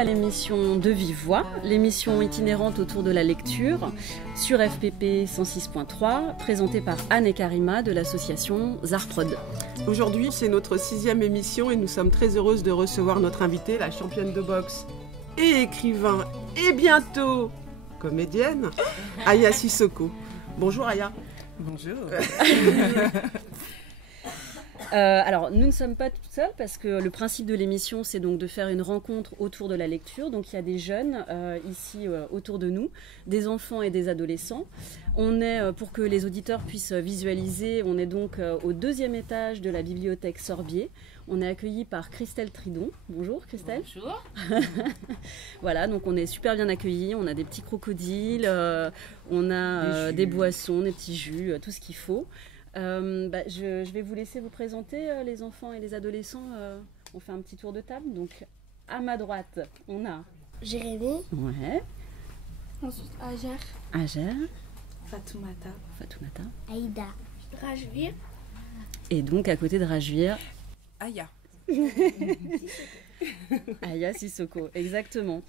à l'émission De Vive Voix, l'émission itinérante autour de la lecture sur FPP 106.3, présentée par Anne et Karima de l'association Zarprod. Aujourd'hui, c'est notre 6e émission et nous sommes très heureuses de recevoir notre invitée, la championne de boxe et écrivain et bientôt comédienne, Aya Sissoko. Bonjour Aya. Bonjour. Alors, nous ne sommes pas toutes seules parce que le principe de l'émission, c'est donc de faire une rencontre autour de la lecture. Donc, il y a des jeunes ici autour de nous, des enfants et des adolescents. On est, pour que les auditeurs puissent visualiser, on est donc au 2e étage de la bibliothèque Sorbier. On est accueillis par Christelle Tridon. Bonjour Christelle. Bonjour. Voilà, donc on est super bien accueillis. On a des petits crocodiles, on a des boissons, des petits jus, tout ce qu'il faut. Je vais vous laisser vous présenter les enfants et les adolescents. On fait un petit tour de table. Donc à ma droite, on a Jérémy. Ouais. Ensuite Ager. Ager. Fatoumata. Aïda. Rajvir. Et donc à côté de Rajvir, Aya. Aya Sissoko, exactement.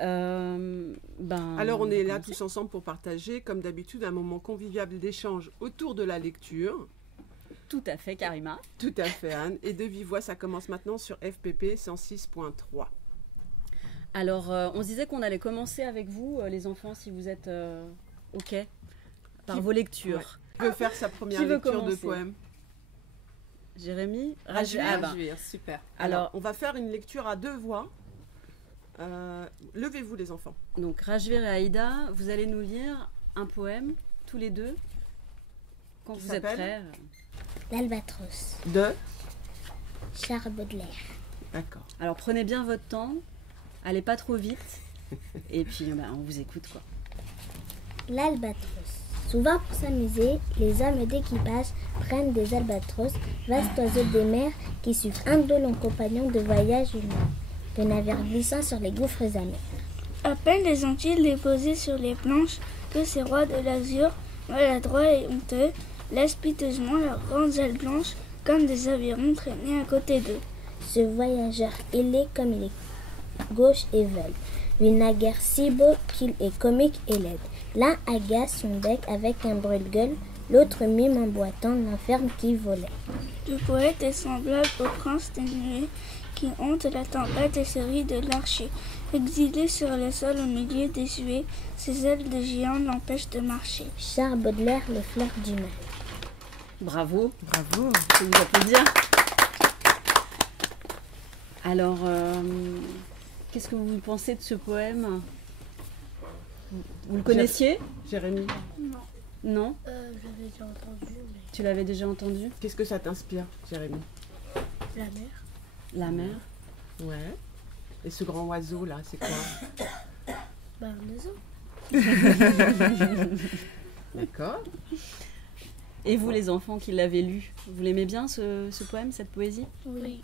Alors on est là tous ensemble pour partager, comme d'habitude, un moment convivial d'échange autour de la lecture. Tout à fait, Karima. Tout à fait, Anne. Et De Vive Voix, ça commence maintenant sur FPP 106.3. Alors, on se disait qu'on allait commencer avec vous, les enfants, si vous êtes OK, par vos lectures. Ouais. Qui veut faire sa première lecture de poème? Jérémy? Rajvir, super. Alors, on va faire une lecture à 2 voix. Levez-vous les enfants. Donc Rajvir et Aïda, vous allez nous lire un poème, tous les deux, quand vous êtes prêts. L'Albatros. De Charles Baudelaire. D'accord. Alors prenez bien votre temps, allez pas trop vite, et puis on vous écoute quoi. L'Albatros. Souvent pour s'amuser, les hommes d'équipage prennent des albatros, vastes oiseaux des mers qui suivent un de longs compagnons de voyage humain. Le navire glissant sur les gouffres amers. À peine les ont-ils déposés sur les planches que ces rois de l'azur, maladroits et honteux, laissent piteusement leurs grandes ailes blanches comme des avirons traîner à côté d'eux. Ce voyageur ailé comme il est gauche et veule, lui naguère si beau qu'il est comique et laide. L'un agace son bec avec un brûle-gueule, l'autre mime en boitant l'inferne qui volait. Le poète est semblable au prince des nuées qui hante la tempête et se rit de l'archer. Exilé sur le sol au milieu des huées, ses ailes de géant l'empêchent de marcher. Charles Baudelaire, le fleur du mal. Bravo. Bravo. Je vous applaudir. Alors, qu'est-ce que vous pensez de ce poème? Vous le connaissiez? Jérémy, Non? J'avais déjà entendu. Tu l'avais déjà entendu? qu'est-ce que ça t'inspire, Jérémy? La mer. La mer? Ouais. Et ce grand oiseau là, c'est quoi? Un oiseau. D'accord. Et vous, les enfants qui l'avez lu, vous l'aimez bien ce poème, cette poésie? Oui.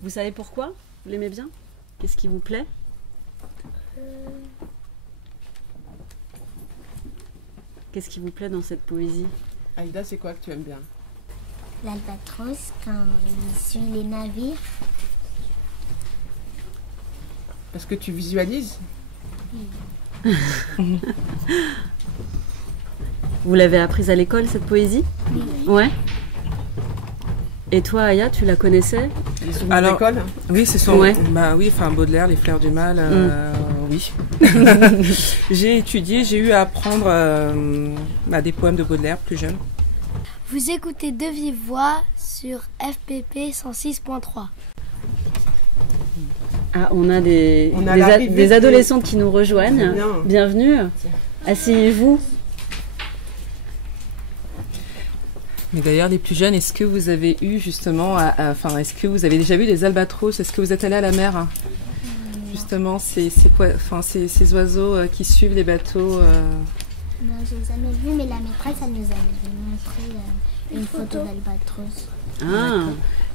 Vous savez pourquoi? Vous l'aimez bien? Qu'est-ce qui vous plaît? Qu'est-ce qui vous plaît dans cette poésie? Aïda, c'est quoi que tu aimes bien? L'albatros, quand il suit les navires. Parce que tu visualises? Vous l'avez apprise à l'école, cette poésie? Oui. Ouais. Et toi, Aya, tu la connaissais? Alors, l'école? oui, ce sont Ouais. oui, enfin Baudelaire, les fleurs du mal, oui. J'ai étudié, j'ai eu à apprendre des poèmes de Baudelaire plus jeune. Vous écoutez De Vive Voix sur FPP 106.3. Ah, on a des l'arrivée adolescentes qui nous rejoignent. Bien. Bienvenue. Asseyez-vous. Mais d'ailleurs, les plus jeunes, est-ce que vous avez eu justement, est-ce que vous avez déjà vu des albatros? Est-ce que vous êtes allé à la mer? Justement, ces oiseaux qui suivent les bateaux. Non, je n'ai jamais vu, mais la maîtresse, elle nous avait montré une photo d'albatros. Ah.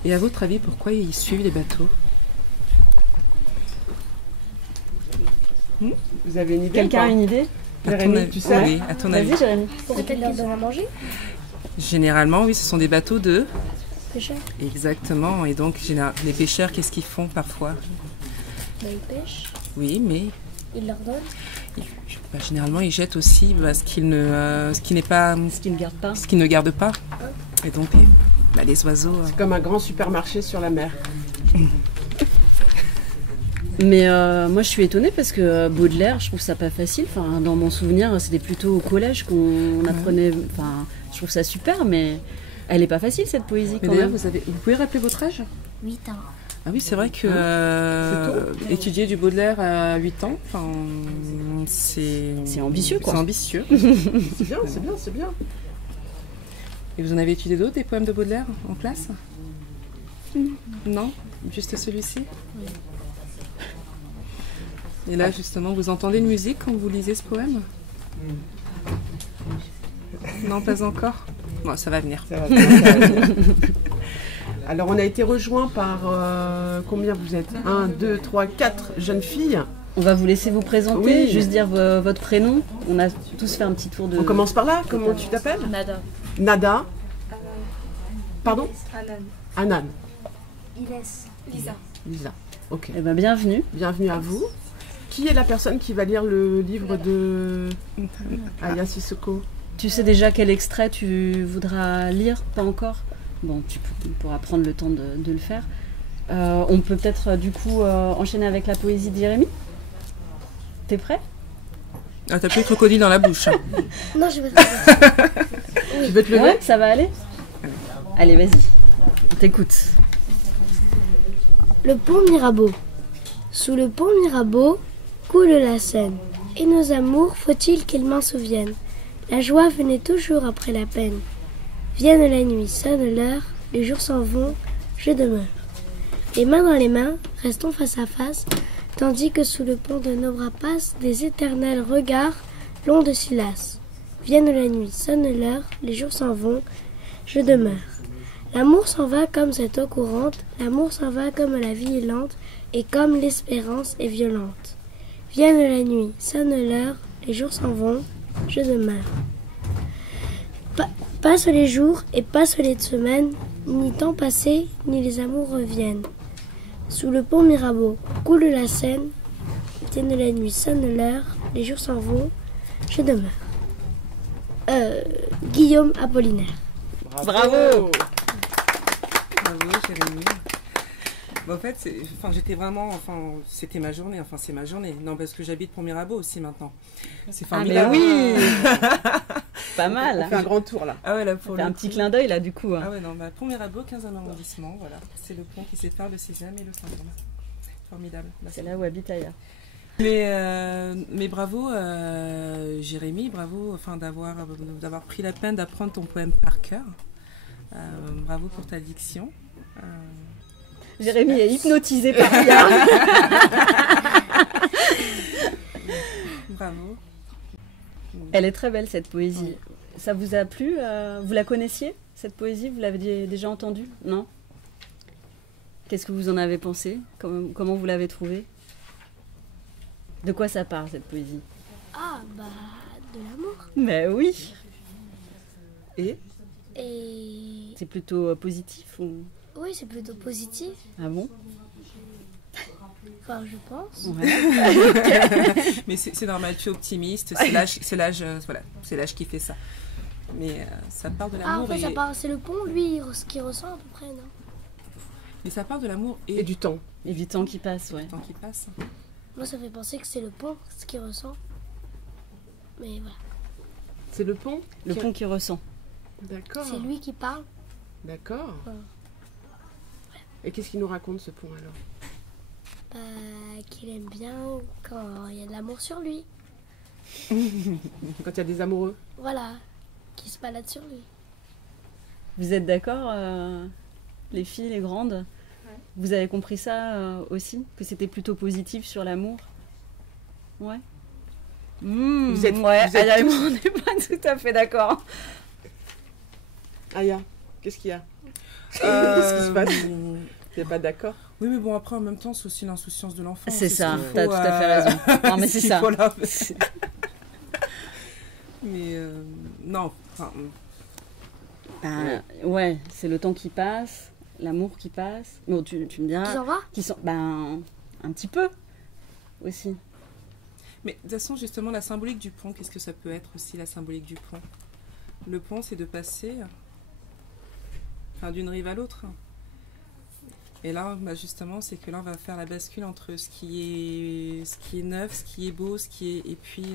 Et à votre avis, pourquoi ils suivent les bateaux? Vous avez une idée? Quelqu'un a une idée? Jérémy, tu sais? Oui, à ton avis. Vas-y, Jérémy. Peut-être qu'ils ont à manger. Généralement, oui, ce sont des bateaux de Pêcheurs. Exactement. Et donc, les pêcheurs, qu'est-ce qu'ils font parfois? Ils pêchent. Oui, mais Il leur donne. généralement, ils jettent aussi ce qui n'est pas, Ce qui ne garde pas. ce qu'ils ne gardent pas. Et donc, les oiseaux. C'est comme un grand supermarché sur la mer. Mais moi je suis étonnée parce que Baudelaire, je trouve ça pas facile. Enfin, dans mon souvenir, c'était plutôt au collège qu'on apprenait. Enfin, je trouve ça super, mais elle est pas facile cette poésie Mais quand d'ailleurs, même. vous pouvez rappeler votre âge? 8 ans. Ah oui, c'est vrai que C'est étudier du Baudelaire à 8 ans, c'est ambitieux, quoi. C'est ambitieux. C'est bien, c'est bien, c'est bien. Et vous en avez étudié d'autres, des poèmes de Baudelaire en classe? Non? Juste celui-ci? Et là, justement, vous entendez une musique quand vous lisez ce poème? Non, pas encore? Bon, ça va venir. Ça va bien, ça va bien. Alors, on a été rejoints par combien vous êtes? 1, 2, 3, 4 jeunes filles. On va vous laisser vous présenter, Oui. juste dire votre prénom. On a tous fait un petit tour de. On commence par là. Comment tu t'appelles? Nada. Nada. Pardon? Anan. Inès. Lisa. Lisa. Ok. Eh ben, bienvenue. Bienvenue à vous. Qui est la personne qui va lire le livre de Aya Sissoko? Tu sais déjà quel extrait tu voudras lire? Pas encore? Bon, tu pourras prendre le temps de le faire. On peut peut-être du coup enchaîner avec la poésie de Jérémy. T'es prêt? Ah, t'as plus de crocodile dans la bouche. Non, je vais faire. Tu veux te lever? Ouais, ça va aller? Allez, vas-y. On t'écoute. Le pont Mirabeau. Sous le pont Mirabeau coule la Seine. Et nos amours, faut-il qu'ils m'en souviennent? La joie venait toujours après la peine. Vienne la nuit, sonne l'heure, les jours s'en vont, je demeure. Les mains dans les mains, restons face à face, tandis que sous le pont de nos bras passent des éternels regards, longs de Silas. Vienne la nuit, sonne l'heure, les jours s'en vont, je demeure. L'amour s'en va comme cette eau courante, l'amour s'en va comme la vie est lente, et comme l'espérance est violente. Vienne la nuit, sonne l'heure, les jours s'en vont, je demeure. Passent les jours et passent les semaines, ni temps passé, ni les amours reviennent. Sous le pont Mirabeau coule la Seine, vienne la nuit, sonne l'heure, les jours s'en vont, je demeure. Guillaume Apollinaire. Bravo. Bravo, Jérémy. En fait, j'étais vraiment, c'était ma journée, c'est ma journée. Non, parce que j'habite pour Mirabeau aussi maintenant. C'est Ah mais formidable. oui. Pas mal. On fait un grand tour là. Ah ouais, là, On pour fait le un coup. petit clin d'œil là du coup. Ah ouais, non, Pont Mirabeau, 15e arrondissement, voilà. C'est le pont qui sépare le 6e et le 5e. Formidable. Là, C'est là où habite Aya. Mais bravo, Jérémy, bravo d'avoir pris la peine d'apprendre ton poème par cœur. Bravo pour ta diction. Jérémy est hypnotisé par Aya. Bravo. Elle est très belle cette poésie. Ça vous a plu? Vous la connaissiez cette poésie? Vous l'avez déjà entendue? Non? Qu'est-ce que vous en avez pensé? Comment vous l'avez trouvée? De quoi ça parle cette poésie? Ah, bah, de l'amour. Mais oui. Et Et C'est plutôt positif ou... oui, c'est plutôt positif, Ah bon? enfin, je pense. Ouais. Mais c'est normal, tu es optimiste, c'est l'âge qui fait ça. Mais ça parle de Ah, en l'amour fait, c'est le pont, lui, ce qu'il ressent à peu près, non? mais ça parle de l'amour et et du temps. Et du temps qui passe, ouais. du temps qui passe. Moi, ça fait penser que c'est le pont, ce qu'il ressent. Mais voilà. C'est le pont? Le pont qui ressent. D'accord. C'est lui qui parle. D'accord. Ouais. Et qu'est-ce qu'il nous raconte ce pont alors? Bah, qu'il aime bien quand il y a de l'amour sur lui. Quand il y a des amoureux? Voilà. Qui se balade sur lui. Vous êtes d'accord, les filles, les grandes? Vous avez compris ça aussi? Que c'était plutôt positif sur l'amour? Ouais. Vous êtes- ouais, vous êtes Aya et tous- moi, on n'est pas tout à fait d'accord. Aya, qu'est-ce qu'il y a? Qu'est-ce qui se passe? Euh, T'es pas d'accord? Oui, mais bon, après, en même temps, c'est aussi l'insouciance de l'enfant. C'est ce ça, qu'il faut, t'as tout à fait raison. Non, mais ce c'est qu'il ça. faut là. Mais non, Ben, ouais, c'est le temps qui passe, l'amour qui passe. Bon, tu me diras. Qui s'en va? Qui sont, ben, un petit peu. aussi. Mais de toute façon, justement, la symbolique du pont, qu'est-ce que ça peut être aussi, la symbolique du pont? Le pont, c'est de passer d'une rive à l'autre. Et là, justement, c'est que là, on va faire la bascule entre ce qui est neuf, ce qui est beau, et puis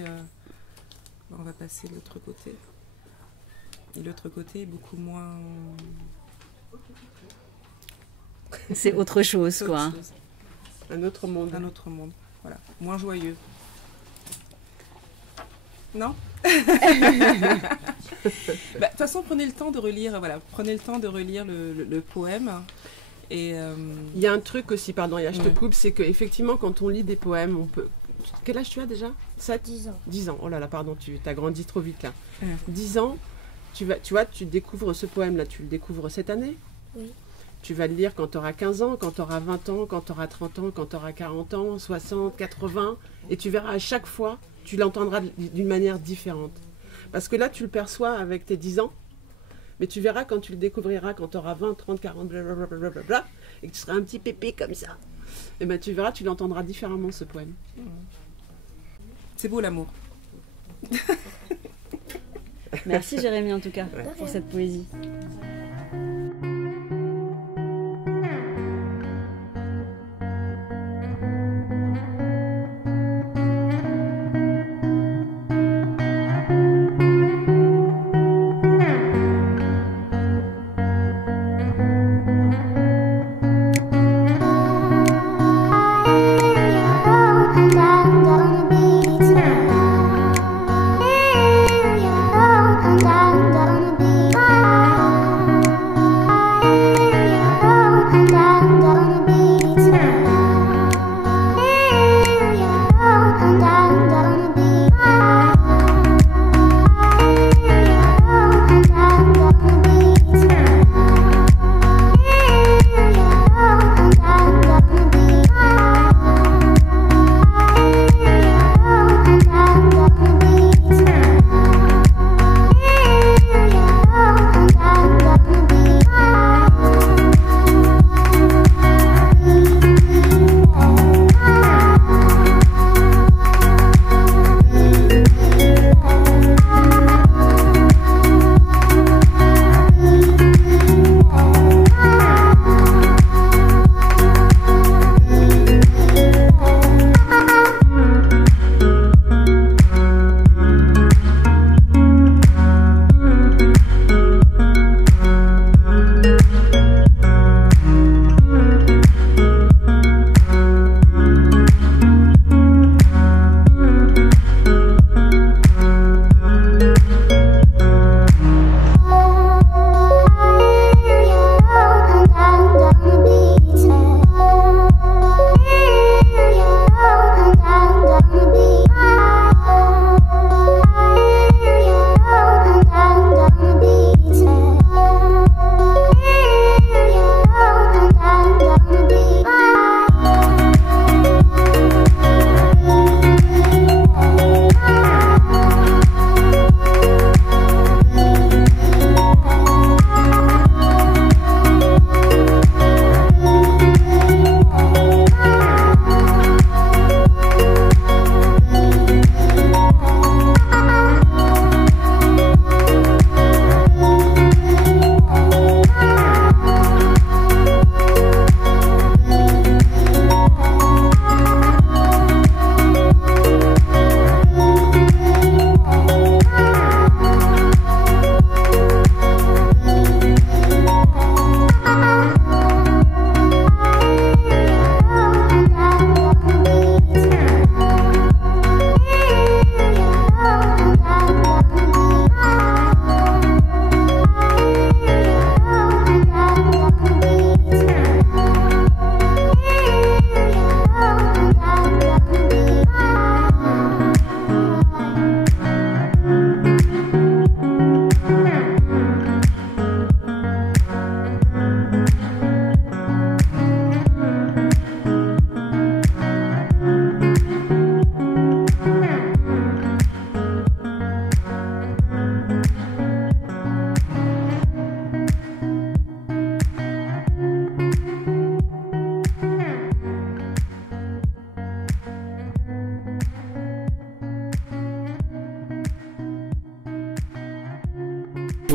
on va passer de l'autre côté. Et l'autre côté est beaucoup moins... C'est autre chose, quoi. Un autre monde. Un autre monde, voilà. Moins joyeux. Non? De toute façon, prenez le temps de relire, le poème. Et il y a un truc aussi, pardon, je te coupe, c'est qu'effectivement, quand on lit des poèmes, on peut... Quel âge tu as déjà? 7? 10 ans. 10 ans. Oh là là, pardon, tu as grandi trop vite là. 10 ans, tu découvres ce poème-là, tu le découvres cette année? Oui. Tu vas le lire quand tu auras 15 ans, quand tu auras 20 ans, quand tu auras 30 ans, quand tu auras 40 ans, 60, 80, et tu verras à chaque fois, tu l'entendras d'une manière différente. Parce que là, tu le perçois avec tes 10 ans, mais tu verras quand tu le découvriras, quand tu auras 20, 30, 40, blablabla, et que tu seras un petit pépé comme ça. Et ben tu verras, tu l'entendras différemment, ce poème. C'est beau l'amour. Merci Jérémy en tout cas pour cette poésie.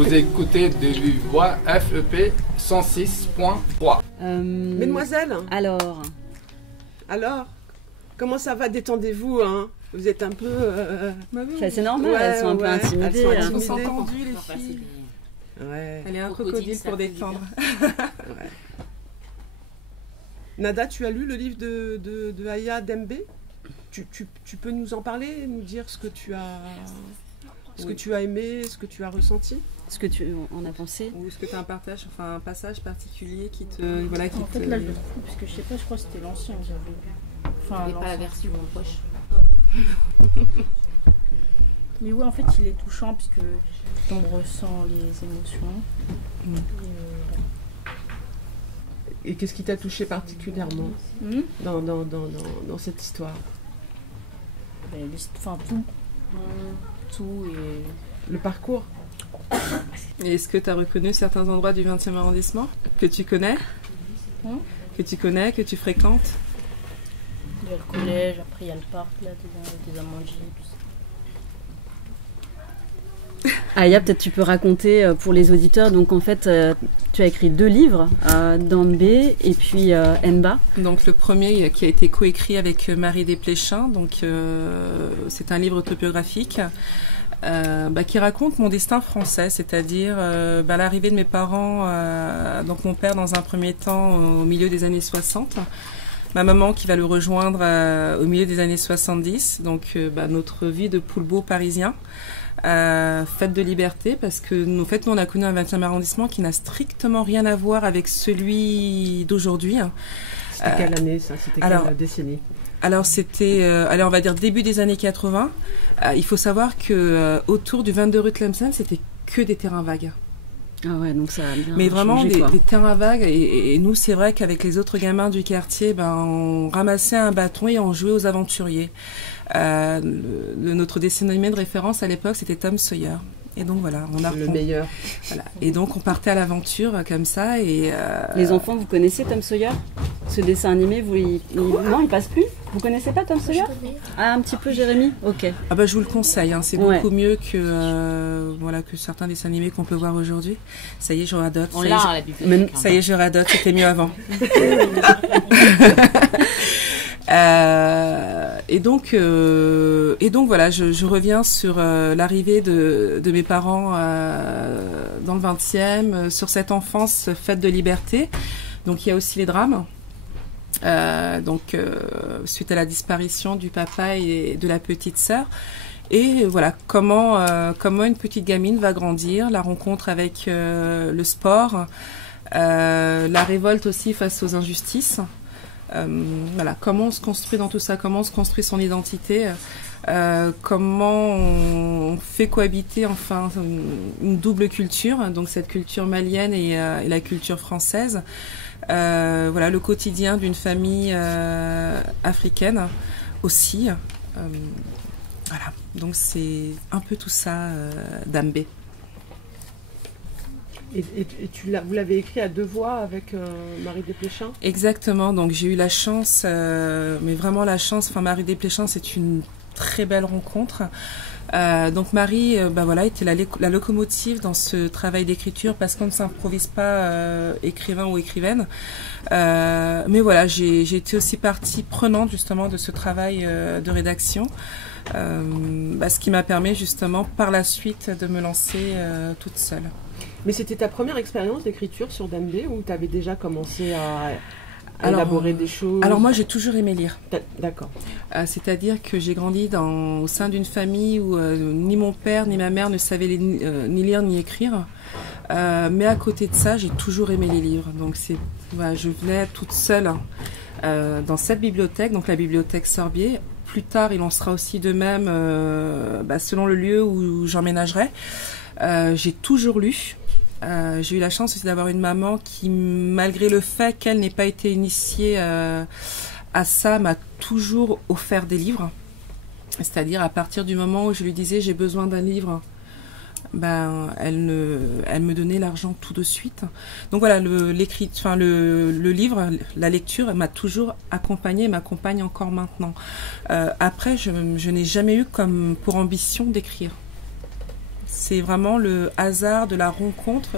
Vous écoutez du Voix FEP 106.3. Mesdemoiselles, Alors, comment ça va? Détendez-vous, hein. Vous êtes un peu... c'est normal, Ouais, elles sont un peu ouais, intimidées. elles sont Elles intimidées. sont entendues, les filles. Ouais. Elle est un crocodile pour détendre. Ouais. Nada, tu as lu le livre de Aya Dembe? Tu peux nous en parler, nous dire ce que tu as aimé, ce que tu as ressenti? Ce que tu en as pensé? Ou est-ce que tu as un passage particulier qui te... Là, je le trouve, parce que je sais pas, je crois que c'était l'ancien que j'avais lu. Enfin, pas la version en poche. Mais ouais, en fait, il est touchant, puisque on ressent les émotions. Et qu'est-ce qui t'a touché particulièrement dans cette histoire? Enfin, tout. Tout et... Le parcours? Et est-ce que tu as reconnu certains endroits du 20e arrondissement que tu connais? Que tu fréquentes? Il y a le collège, après il y a le parc, là, des amandiers, tout ça. Aya, peut-être tu peux raconter pour les auditeurs. Donc en fait, tu as écrit 2 livres, Dambé et puis Mba. Donc le premier qui a été coécrit avec Marie Desplechin, donc c'est un livre autobiographique qui raconte mon destin français, c'est-à-dire l'arrivée de mes parents, donc mon père dans un premier temps au milieu des années 60, ma maman qui va le rejoindre au milieu des années 70, donc notre vie de poulbeau parisien. Fête de liberté, parce que nous on a connu un 20e arrondissement qui n'a strictement rien à voir avec celui d'aujourd'hui. C'était quelle année ça? C'était quelle décennie? Alors c'était, on va dire début des années 80. Il faut savoir que autour du 22 rue Tlemcen, c'était que des terrains vagues. Ah ouais, donc ça a bien Mais vraiment changé, des terrains vagues. Et nous, c'est vrai qu'avec les autres gamins du quartier, on ramassait un bâton et on jouait aux aventuriers. Notre dessin animé de référence à l'époque, c'était Tom Sawyer. Et donc voilà, le meilleur. Voilà. Et donc on partait à l'aventure comme ça. Et les enfants, vous connaissez Tom Sawyer? Ce dessin animé, non, il passe plus. Vous connaissez pas Tom Sawyer? Ah, un petit peu, Jérémy. Ok. Ah je vous le conseille. C'est beaucoup mieux que que certains dessins animés qu'on peut voir aujourd'hui. Ça y est, je radote. On l'a à la bibliothèque. Ça y est, je radote. C'était mieux avant. Et donc voilà, je reviens sur l'arrivée de mes parents dans le 20e, sur cette enfance faite de liberté. Donc il y a aussi les drames. Suite à la disparition du papa et de la petite sœur. Et voilà, comment une petite gamine va grandir, la rencontre avec le sport, la révolte aussi face aux injustices. Comment on se construit dans tout ça, comment on se construit son identité, comment on fait cohabiter une double culture, donc cette culture malienne et la culture française. Le quotidien d'une famille africaine aussi. Donc c'est un peu tout ça, Dambé. Et vous l'avez écrit à 2 voix avec Marie Desplechin? Exactement, donc j'ai eu la chance, mais vraiment la chance, Marie Desplechin, c'est une très belle rencontre. Donc Marie était la locomotive dans ce travail d'écriture, parce qu'on ne s'improvise pas écrivain ou écrivaine. Mais voilà, j'ai été aussi partie prenante justement de ce travail de rédaction, ce qui m'a permis justement par la suite de me lancer toute seule. Mais c'était ta première expérience d'écriture sur Dambé, ou tu avais déjà commencé à élaborer des choses? Alors moi j'ai toujours aimé lire. D'accord. C'est-à-dire que j'ai grandi au sein d'une famille où ni mon père ni ma mère ne savaient ni lire ni écrire. Mais à côté de ça, j'ai toujours aimé les livres. Donc je venais toute seule dans cette bibliothèque, donc la bibliothèque Sorbier. Plus tard, il en sera aussi de même selon le lieu où j'emménagerai. J'ai toujours lu. J'ai eu la chance aussi d'avoir une maman qui, malgré le fait qu'elle n'ait pas été initiée à ça, m'a toujours offert des livres. C'est-à-dire à partir du moment où je lui disais j'ai besoin d'un livre, elle me donnait l'argent tout de suite. Donc voilà, le livre, la lecture m'a toujours accompagnée et m'accompagne encore maintenant. Après, je n'ai jamais eu comme pour ambition d'écrire. C'est vraiment le hasard de la rencontre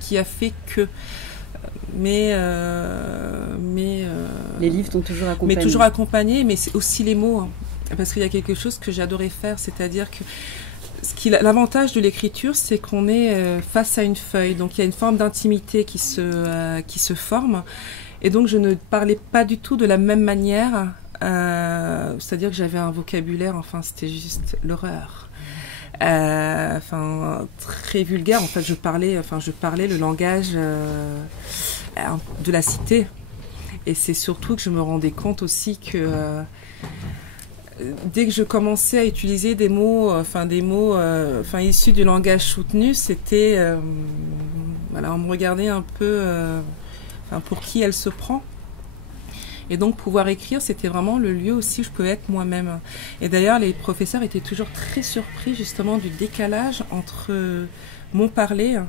qui a fait que. Mais les livres t'ont toujours accompagné. Mais toujours accompagné, mais c'est aussi les mots. Hein. Parce qu'il y a quelque chose que j'adorais faire, c'est-à-dire que l'avantage de l'écriture, c'est qu'on est face à une feuille. Donc il y a une forme d'intimité qui se forme. Et donc je ne parlais pas du tout de la même manière. C'est-à-dire que j'avais un vocabulaire, enfin c'était juste l'horreur. Très vulgaire. En fait, je parlais le langage de la cité. Et c'est surtout que je me rendais compte aussi que dès que je commençais à utiliser des mots issus du langage soutenu, c'était on me regardait un peu pour qui elle se prend. Et donc pouvoir écrire, c'était vraiment le lieu aussi où je pouvais être moi-même. Et d'ailleurs, les professeurs étaient toujours très surpris justement du décalage entre mon parler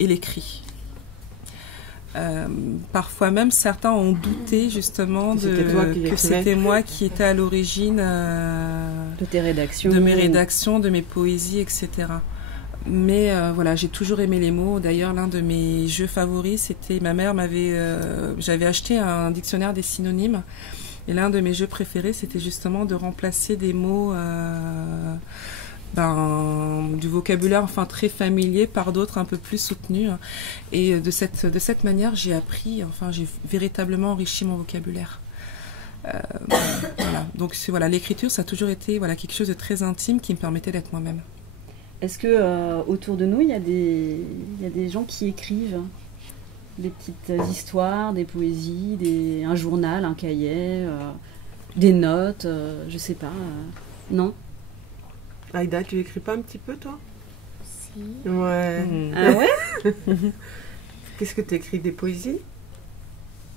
et l'écrit. Parfois même, certains ont douté justement que c'était moi qui étais à l'origine de tes rédactions, de mes rédactions, de mes poésies, etc. Mais j'ai toujours aimé les mots. D'ailleurs, l'un de mes jeux favoris, c'était j'avais acheté un dictionnaire des synonymes. Et l'un de mes jeux préférés, c'était justement de remplacer des mots du vocabulaire très familier par d'autres un peu plus soutenus. Et de cette manière, j'ai véritablement enrichi mon vocabulaire. Donc l'écriture, ça a toujours été quelque chose de très intime qui me permettait d'être moi-même. Est-ce que autour de nous, il y a des gens qui écrivent des petites histoires, des poésies, un journal, un cahier, des notes, je sais pas, non? Aïda, tu écris pas un petit peu, toi? Si. Ouais. Ah ouais? Qu'est-ce que tu écris? Des poésies?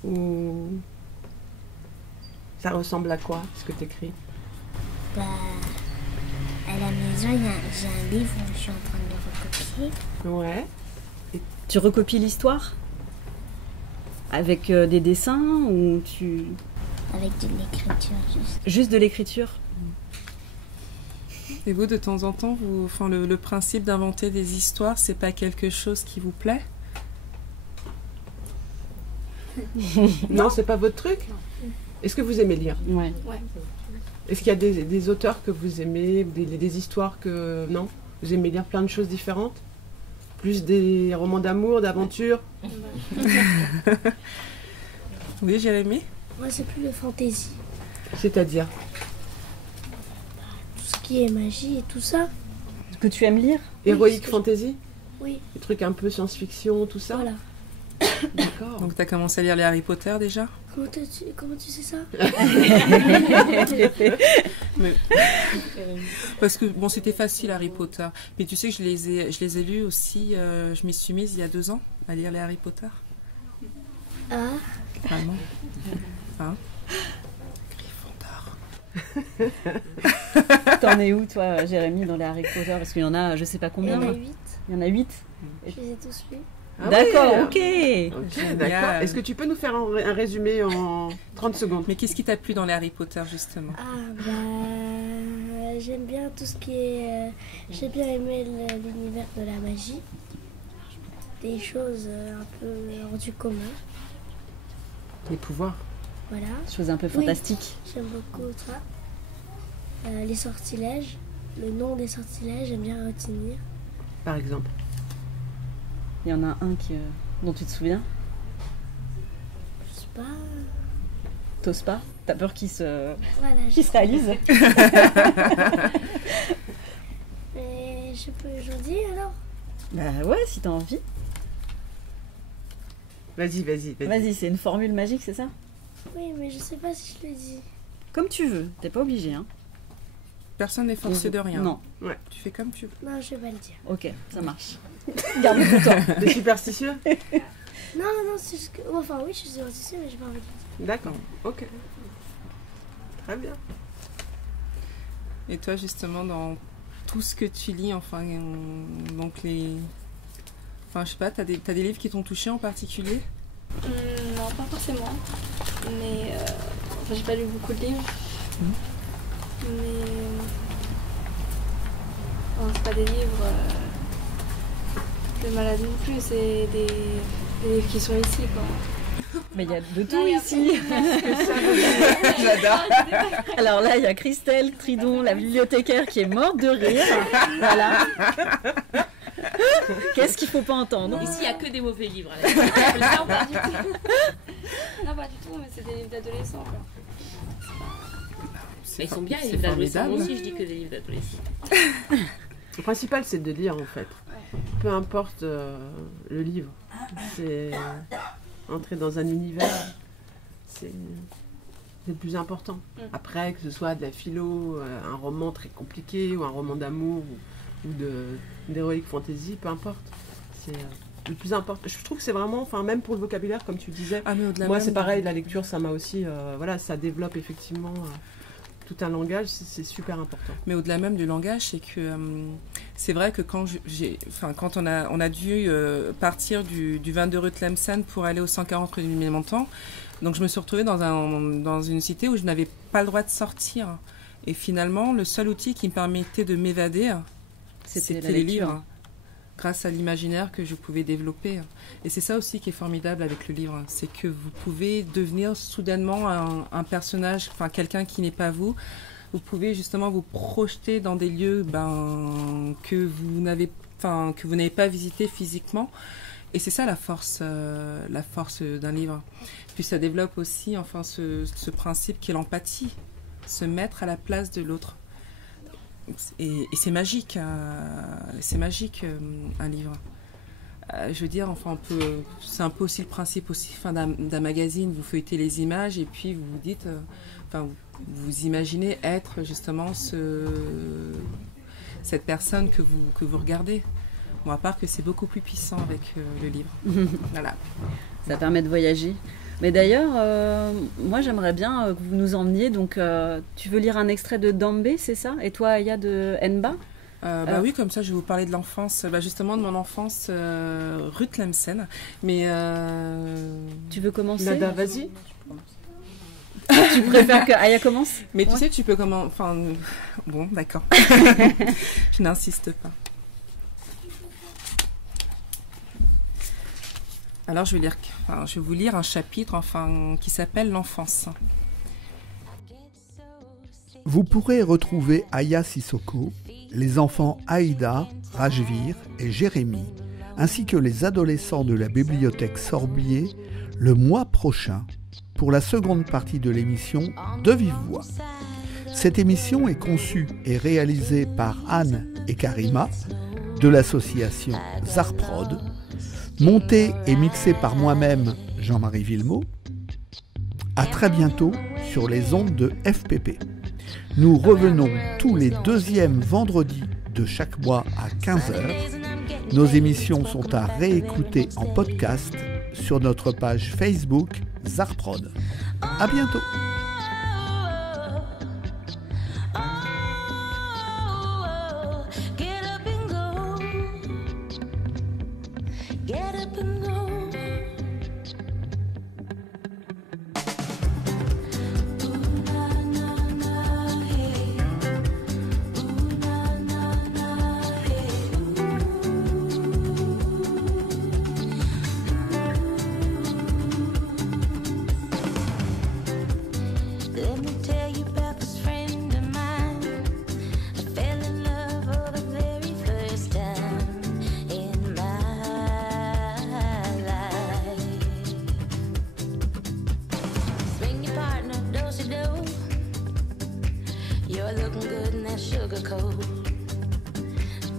Ou ça ressemble à quoi, ce que tu écris? À la maison, j'ai un livre où je suis en train de le recopier. Ouais. Et tu recopies l'histoire? Avec des dessins ou tu... Avec de l'écriture, juste. Juste de l'écriture? Et vous, de temps en temps, le principe d'inventer des histoires, c'est pas quelque chose qui vous plaît? Non, c'est pas votre truc? Est-ce que vous aimez lire? Ouais. Est-ce qu'il y a des auteurs que vous aimez, des histoires que... Non? Vous aimez lire plein de choses différentes? Plus des romans d'amour, d'aventure? Oui, Jérémy? Moi, c'est plus de fantaisie. C'est-à-dire? Tout ce qui est magie et tout ça. Que tu aimes lire? Héroïque fantasy? Oui. Des trucs un peu science-fiction, tout ça? Voilà. D'accord. Donc tu as commencé à lire les Harry Potter déjà? Comment tu sais ça? Parce que c'était facile Harry Potter. Mais tu sais que je les ai lus aussi, je m'y suis mise il y a 2 ans à lire les Harry Potter. Ah. Vraiment. Hein? Gryffondor. T'en es où toi, Jérémy, dans les Harry Potter? Parce qu'il y en a, je sais pas combien. Il y en a 8. Il y en a 8. Je les ai tous lus. Ah d'accord, ouais. ok. D'accord. Est-ce que tu peux nous faire un résumé en 30 secondes? Mais qu'est-ce qui t'a plu dans les Harry Potter, justement? J'aime bien tout ce qui est... J'ai bien aimé l'univers de la magie. Des choses un peu hors du commun. Les pouvoirs. Voilà. Chose un peu fantastique. Oui, j'aime beaucoup ça. Les sortilèges. Le nom des sortilèges, j'aime bien retenir. Par exemple? Il y en a un dont tu te souviens? Je sais pas. T'oses pas? T'as peur qu'il se réalise? Mais j'en dis alors? Bah ouais, si t'as envie. Vas-y. Vas-y, c'est une formule magique, c'est ça? Oui, mais je sais pas si je le dis. Comme tu veux, t'es pas obligé, hein. Personne n'est forcé de rien. Non. Ouais. Tu fais comme tu veux. Non, je vais pas le dire. Ok, ça marche. Garde-le pour toi. Des superstitieux? Non, c'est juste que... Enfin, oui, je suis superstitieux, mais j'ai pas envie de le dire. D'accord, ok. Très bien. Et toi, justement, dans tout ce que tu lis, donc les... Enfin, je sais pas, t'as des livres qui t'ont touché en particulier? Non, pas forcément. Mais... j'ai pas lu beaucoup de livres. Mais... Enfin, c'est pas des livres de malades non plus, c'est des livres qui sont ici, quoi. Mais il y a de tout ici. J'adore. Alors là, il y a Christelle Tridon, la bibliothécaire, qui est morte de rire. Voilà. Qu'est-ce qu'il ne faut pas entendre? Ici, il n'y a que des mauvais livres. Non, pas du tout. Non, pas du tout, mais c'est des livres d'adolescents, quoi. Mais ils sont bien, les livres d'adolescents. Moi aussi, je dis que des livres d'adolescents. Le principal, c'est de lire, en fait. Peu importe le livre. C'est entrer dans un univers, c'est le plus important. Après, que ce soit de la philo, un roman très compliqué, ou un roman d'amour, ou d'heroic fantasy, peu importe. C'est le plus important. Je trouve que c'est vraiment, enfin, même pour le vocabulaire, comme tu disais. Moi, c'est pareil, la lecture, ça m'a aussi, voilà, ça développe effectivement tout un langage, c'est super important. Mais au-delà même du langage, c'est que c'est vrai que quand on a dû partir du 22 rue Tlemcen pour aller au 140 rue du Mémentan, donc je me suis retrouvée dans une cité où je n'avais pas le droit de sortir. Et finalement, le seul outil qui me permettait de m'évader, c'était les livres, grâce à l'imaginaire que je pouvais développer. Et c'est ça aussi qui est formidable avec le livre, c'est que vous pouvez devenir soudainement un personnage, enfin quelqu'un qui n'est pas vous. Vous pouvez justement vous projeter dans des lieux que vous n'avez pas visités physiquement. Et c'est ça la force d'un livre. Puis ça développe aussi ce principe qui est l'empathie, se mettre à la place de l'autre. Et c'est magique, un livre. Je veux dire, c'est un peu aussi le principe aussi d'un magazine. Vous feuilletez les images et puis vous vous dites, vous imaginez être justement cette personne que vous regardez. Bon, à part que c'est beaucoup plus puissant avec le livre. Voilà. Ça permet de voyager. Mais d'ailleurs, moi j'aimerais bien que vous nous emmeniez. Donc, tu veux lire un extrait de Dambé, c'est ça? Et toi, Aya, de Enba? Oui, comme ça, je vais vous parler de l'enfance, justement de mon enfance rue Tlemcen. Mais tu veux commencer? Nada, vas-y. Tu préfères que Aya commence? Mais tu sais, tu peux commencer. Enfin, bon, d'accord. Je n'insiste pas. Alors, je vais vous lire un chapitre, qui s'appelle l'enfance. Vous pourrez retrouver Aya Sissoko, les enfants Aïda, Rajvir et Jérémy, ainsi que les adolescents de la bibliothèque Sorbier le mois prochain pour la seconde partie de l'émission De Vive Voix. Cette émission est conçue et réalisée par Anne et Karima de l'association Zarprod, montée et mixée par moi-même, Jean-Marie Villemot. À très bientôt sur les ondes de FPP. Nous revenons tous les deuxièmes vendredis de chaque mois à 15h. Nos émissions sont à réécouter en podcast sur notre page Facebook Zarprod. À bientôt. You're looking good in that sugar coat.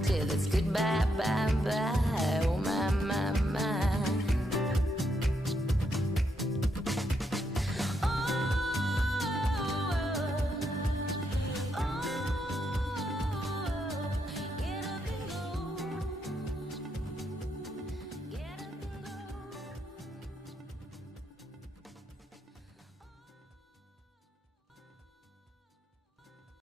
Till it's goodbye, bye, bye. Oh, my, my, my.